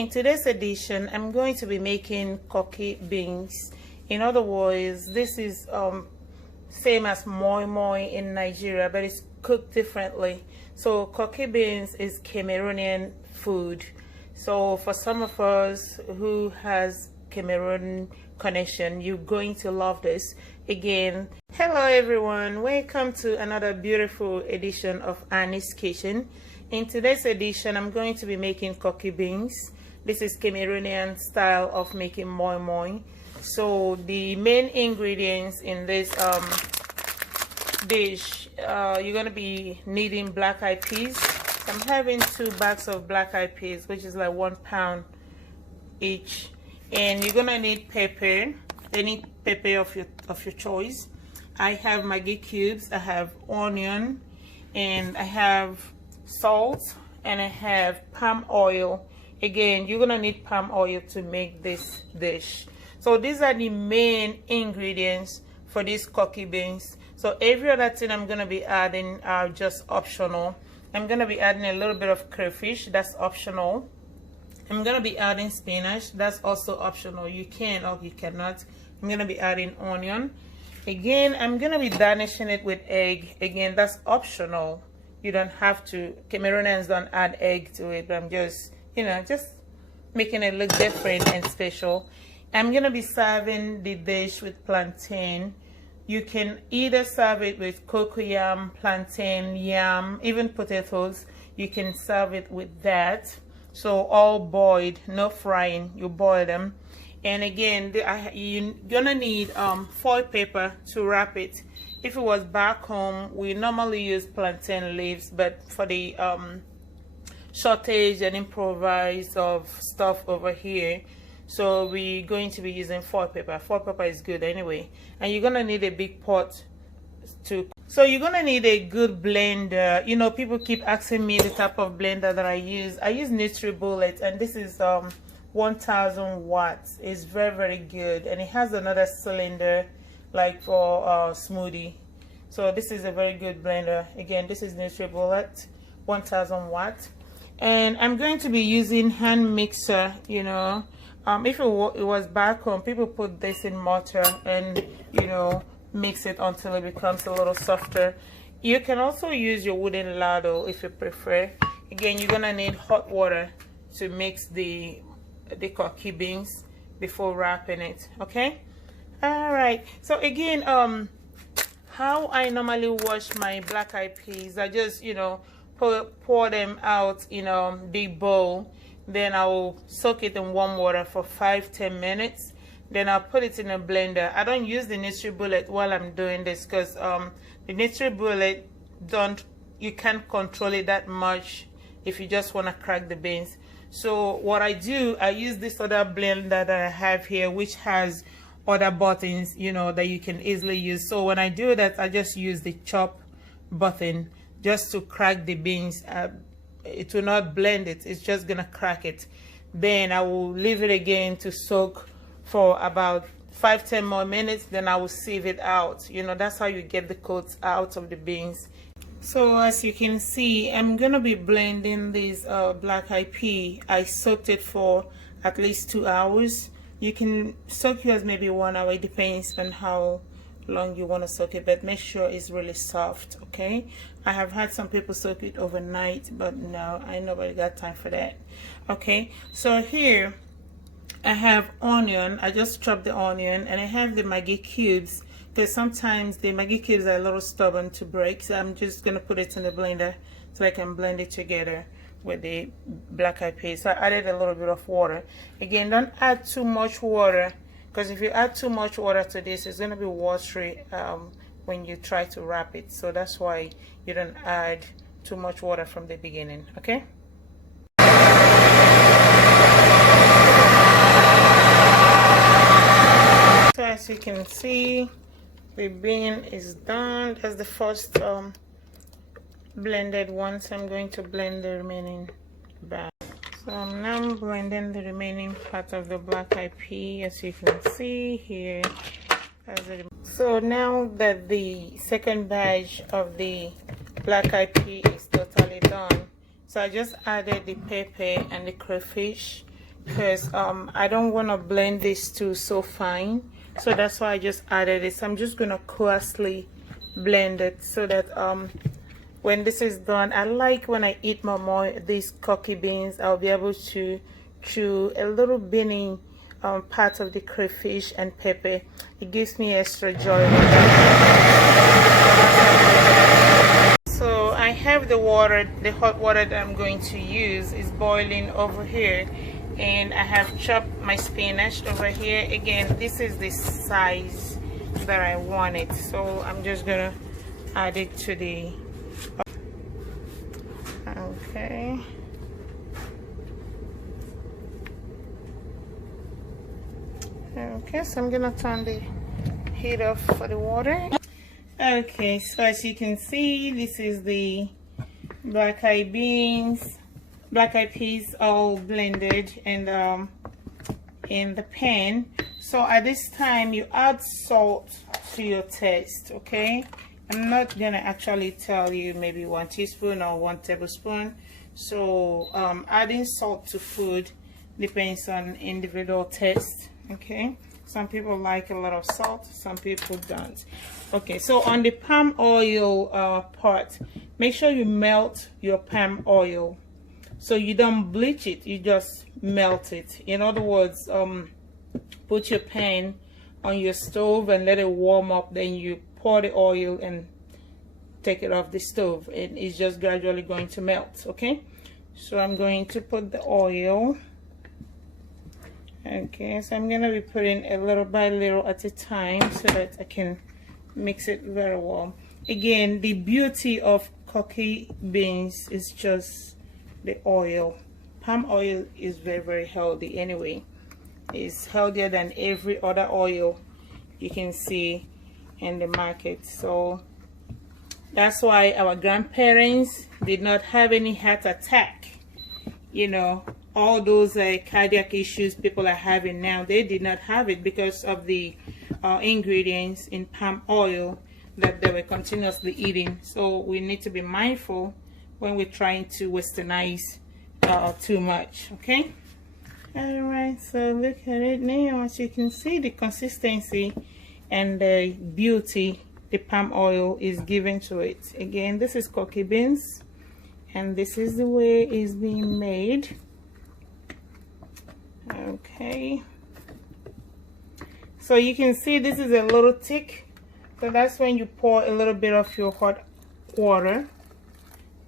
In today's edition, I'm going to be making Koki Beans. In other words, this is same as Moi-Moi in Nigeria, but it's cooked differently. So Koki Beans is Cameroonian food. So for some of us who has Cameroon connection, you're going to love this. Again, hello everyone, welcome to another beautiful edition of Annie's Kitchen. In today's edition, I'm going to be making Koki Beans. This is Cameroonian style of making Moi-Moi. So the main ingredients in this dish, you're going to be needing black-eyed peas. I'm having 2 bags of black-eyed peas, which is like 1 pound each. And you're going to need pepper, any pepper of your choice. I have Maggie cubes, I have onion, and I have salt, and I have palm oil. Again, you're gonna need palm oil to make this dish. So these are the main ingredients for these Koki beans. So every other thing I'm gonna be adding are just optional. I'm gonna be adding a little bit of crayfish, that's optional. I'm gonna be adding spinach, that's also optional. You can or you cannot. I'm gonna be adding onion. Again, I'm gonna be garnishing it with egg. Again, that's optional. You don't have to. Cameroonians don't add egg to it, but I'm just, just making it look different and special. I'm gonna be serving the dish with plantain. You can either serve it with Cocoyam, plantain, yam, even potatoes. You can serve it with that. So all boiled, no frying. You boil them. And again, you're gonna need foil paper to wrap it. If it was back home, we normally use plantain leaves, but for the shortage and improvise of stuff over here, so we're going to be using foil paper. Foil paper is good anyway. And you're gonna need a big pot to. So you're gonna need a good blender. People keep asking me the type of blender that I use. I use NutriBullet, and this is 1000 watts. It's very, very good, and it has another cylinder like for smoothie. So this is a very good blender. Again, this is NutriBullet, 1000 watts. And I'm going to be using hand mixer. If it was back home, people put this in mortar and mix it until it becomes a little softer. You can also use your wooden ladle if you prefer. Again, you're gonna need hot water to mix the Koki beans before wrapping it. Okay. All right. So again, how I normally wash my black-eyed peas, I just pour them out in a big bowl. Then I will soak it in warm water for 5-10 minutes. Then I'll put it in a blender. I don't use the NutriBullet while I'm doing this because the NutriBullet you can't control it that much if you just want to crack the beans. So what I do, I use this other blender that I have here, which has other buttons, that you can easily use. So when I do that, I just use the chop button just to crack the beans. It will not blend it, it's just gonna crack it. Then I will leave it again to soak for about 5-10 more minutes. Then I will sieve it out. That's how you get the coats out of the beans. So as you can see, I'm gonna be blending this black-eyed pea. I soaked it for at least 2 hours. You can soak yours maybe 1 hour. It depends on how long you want to soak it, but make sure it's really soft. Okay, I have had some people soak it overnight, but no, I nobody got time for that. Okay, so here I have onion. I just chopped the onion, and I have the Maggie cubes because sometimes the Maggie cubes are a little stubborn to break, so I'm just gonna put it in the blender so I can blend it together with the black-eyed peas. So I added a little bit of water. Again, don't add too much water, because if you add too much water to this, it's going to be watery when you try to wrap it. So that's why you don't add too much water from the beginning. Okay. So as you can see, the bean is done. That's the first blended one, so I'm going to blend the remaining bag. So I'm now blending the remaining part of the black-eyed pea, as you can see here. So now that the second batch of the black-eyed pea is totally done, so I just added the pepper and the crayfish. because I don't want to blend this too so fine, so that's why I just added it. So I'm just gonna coarsely blend it so that when this is done, I like when I eat Moi-Moi, these Koki beans, I'll be able to chew a little beanie part of the crayfish and pepper. It gives me extra joy. So I have the water, the hot water that I'm going to use is boiling over here, and I have chopped my spinach over here. Again, this is the size that I want it, so I'm just gonna add it to the okay. Okay, so I'm gonna turn the heat off for the water. Okay, so as you can see, this is the black eyed peas all blended and in the pan. So at this time you add salt to your taste. Okay, I'm not gonna actually tell you maybe 1 teaspoon or 1 tablespoon. So adding salt to food depends on individual taste. Okay, some people like a lot of salt, some people don't. Okay, so on the palm oil part, make sure you melt your palm oil, so you don't bleach it, you just melt it. In other words, put your pan on your stove and let it warm up, then you pour the oil and take it off the stove, and it's just gradually going to melt. Okay, so I'm going to put the oil. Okay, so I'm gonna be putting a little by little at a time so that I can mix it very well. Again, the beauty of Koki beans is just the oil. Palm oil is very healthy anyway. It's healthier than every other oil you can see in the market. So that's why our grandparents did not have any heart attack. You know, all those cardiac issues people are having now, they did not have it because of the ingredients in palm oil that they were continuously eating. So we need to be mindful when we're trying to westernize too much. Okay, all right, so look at it now. As you can see, the consistency and the beauty the palm oil is given to it. Again, this is Koki beans, and this is the way it's being made. Okay, so you can see this is a little thick, so that's when you pour a little bit of your hot water.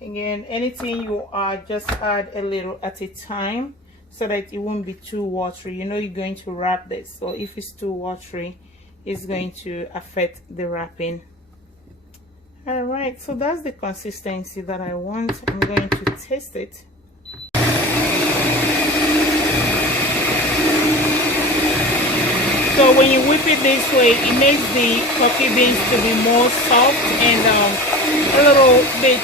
Again, anything you add, just add a little at a time so that it won't be too watery. You know you're going to wrap this, so if it's too watery, it's going to affect the wrapping. All right, so that's the consistency that I want. I'm going to taste it. So when you whip it this way, it makes the Koki beans to be more soft and a little bit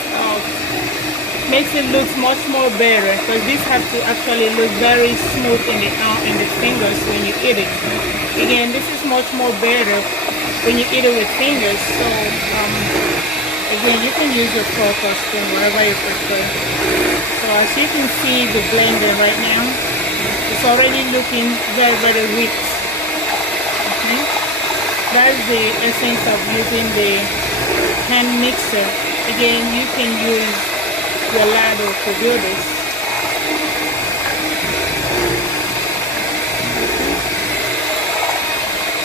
makes it look much more better, because this has to actually look very smooth in the fingers when you eat it. Again, this is much more better when you eat it with fingers. So again, you can use your fork or spoon, whatever you prefer. So as you can see, the blender right now, it's already looking very rich. That's the essence of using the hand mixer. Again, you can use your ladle to do this.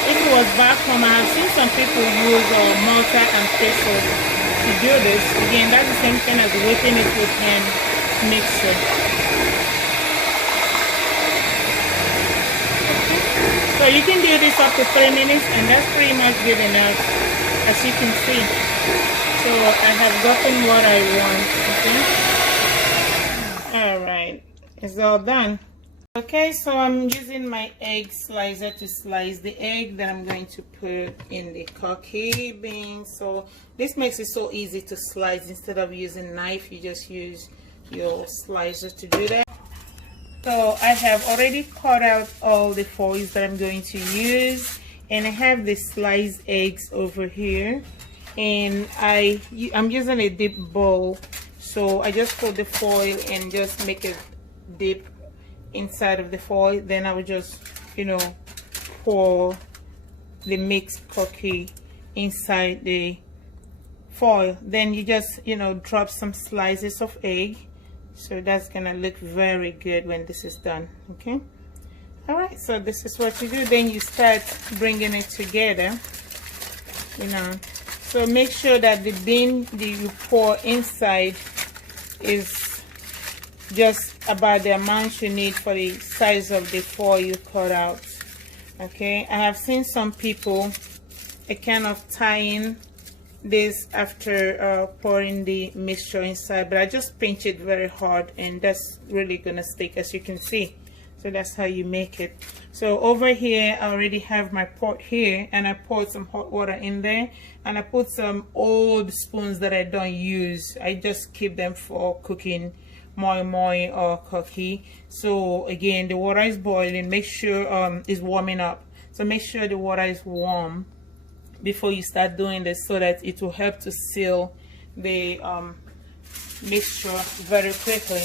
If it was back home, I have seen some people use mortar and pestle to do this. Again, that's the same thing as whipping it with hand mixer. So you can do this up to 3 minutes, and that's pretty much good enough, as you can see. So I have gotten what I want. Okay. All right, it's all done. Okay, so I'm using my egg slicer to slice the egg that I'm going to put in the Koki beans. So this makes it so easy to slice. Instead of using a knife, you just use your slicer to do that. So I have already cut out all the foils that I'm going to use, and I have the sliced eggs over here, and I'm using a dip bowl. So I just put the foil and just make a dip inside of the foil. Then I would just, you know, pour the mixed Koki inside the foil. Then you just, you know, drop some slices of egg. So that's gonna look very good when this is done. Okay. All right, so this is what you do. Then you start bringing it together, you know. So make sure that the bean that you pour inside is just about the amount you need for the size of the foil you cut out. Okay, I have seen some people kind of tying this after pouring the mixture inside, but I just pinch it very hard, and that's really gonna stick, as you can see. So that's how you make it. So over here I already have my pot here, and I poured some hot water in there, and I put some old spoons that I don't use. I just keep them for cooking moi-moi or Koki. So again, the water is boiling. Make sure it's warming up. So make sure the water is warm before you start doing this, so that it will help to seal the mixture very quickly.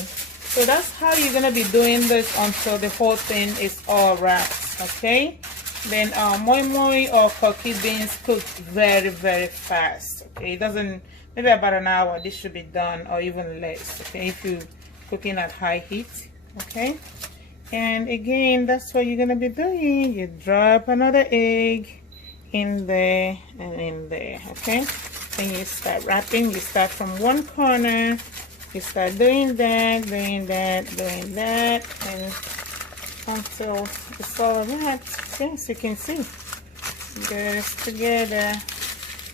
So that's how you're gonna be doing this until the whole thing is all wrapped. Okay, then moi-moi or Koki beans cook very fast. Okay, it doesn't, maybe about an hour this should be done, or even less. Okay, if you're cooking at high heat. Okay, and again, that's what you're gonna be doing. You drop another egg in there and in there. Okay, then you start wrapping. You start from one corner, you start doing that, and until it's all wrapped. Yes, you can see. Get it together,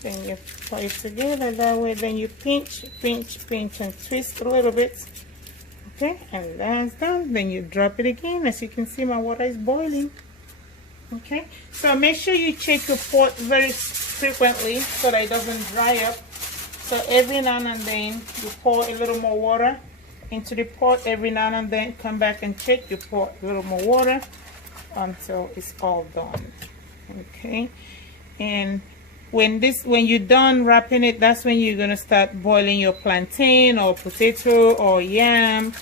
then you put it together that way. Then you pinch and twist a little bit. Okay, and that's done. Then you drop it again. As you can see, my water is boiling. Okay, so make sure you check your pot very frequently so that it doesn't dry up. So every now and then you pour a little more water into the pot. Every now and then come back and check. You pour a little more water until it's all done. Okay, and when you're done wrapping it, that's when you're gonna start boiling your plantain or potato or yam,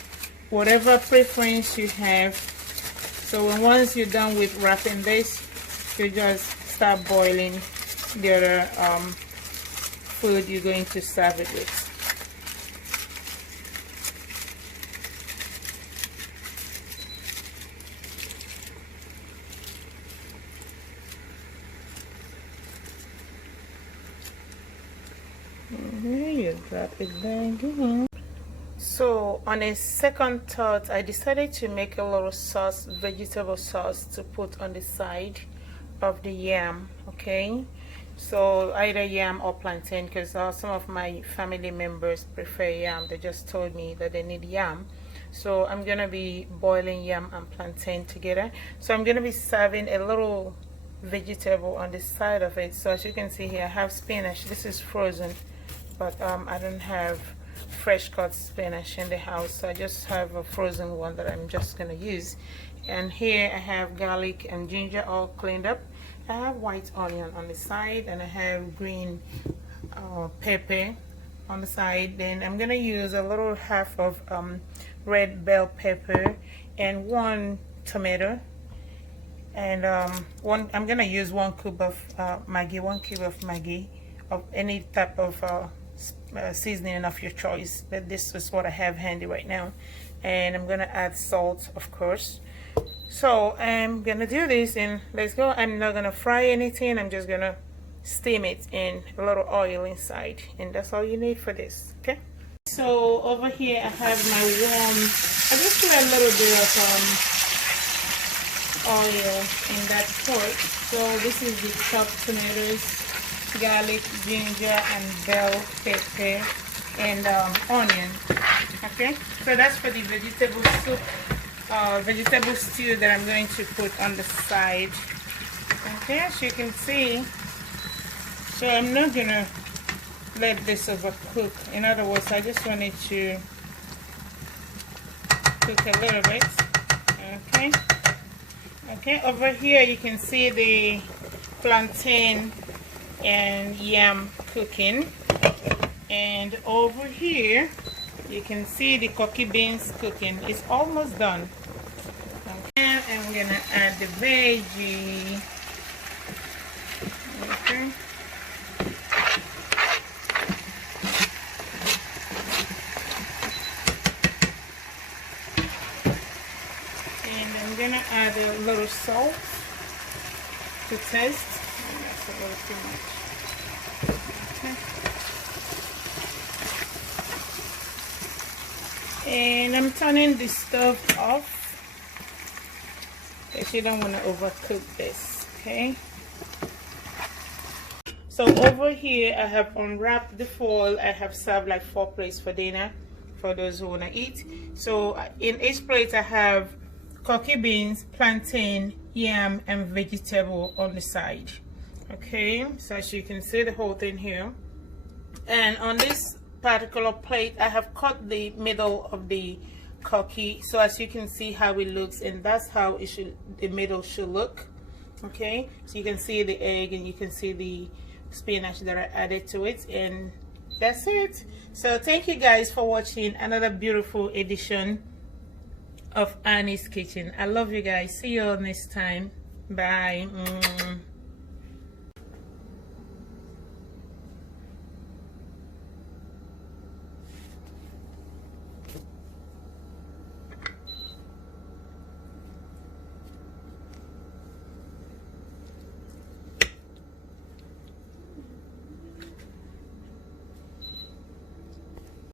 whatever preference you have. So once you're done with wrapping this, you just start boiling the other food you're going to serve it with. You drop it there again. So on a second thought, I decided to make a little sauce, vegetable sauce, to put on the side of the yam. Okay, so either yam or plantain, because some of my family members prefer yam. They just told me that they need yam. So I'm gonna be boiling yam and plantain together. So I'm gonna be serving a little vegetable on the side of it. So as you can see here, I have spinach. This is frozen, but I don't have fresh cut spinach in the house, so I just have a frozen one that I'm just gonna use. And here I have garlic and ginger all cleaned up. I have white onion on the side, and I have green pepper on the side. Then I'm gonna use a little half of red bell pepper and one tomato, and I'm gonna use 1 cube of Maggie, 1 cube of Maggie, of any type of seasoning of your choice, but this is what I have handy right now. And I'm gonna add salt, of course. So I'm gonna do this, and let's go. I'm not gonna fry anything. I'm just gonna steam it in a little oil inside, and that's all you need for this. Okay, so over here I have my warm, I just put a little bit of oil in that pot. So this is the chopped tomatoes, garlic, ginger, and bell pepper, and onion. Okay, so that's for the vegetable soup, vegetable stew that I'm going to put on the side. Okay, as you can see, so I'm not gonna let this overcook. In other words, I just want it to cook a little bit. Okay, okay, over here you can see the plantain and yam cooking, and over here you can see the Koki beans cooking. It's almost done. And I'm gonna add the veggie. Okay. And I'm gonna add a little salt to taste. And that's a little too much. Okay. And I'm turning the stove off because you don't want to overcook this. Okay. So over here I have unwrapped the foil. I have served like 4 plates for dinner for those who want to eat. So in each plate I have Koki beans, plantain, yam, and vegetable on the side. Okay, so as you can see the whole thing here. And on this particular plate I have cut the middle of the Koki, so as you can see how it looks, and that's how it should, the middle should look. Okay, so you can see the egg and you can see the spinach that I added to it, and that's it. So thank you guys for watching another beautiful edition of Annie's Kitchen. I love you guys. See you all next time. Bye.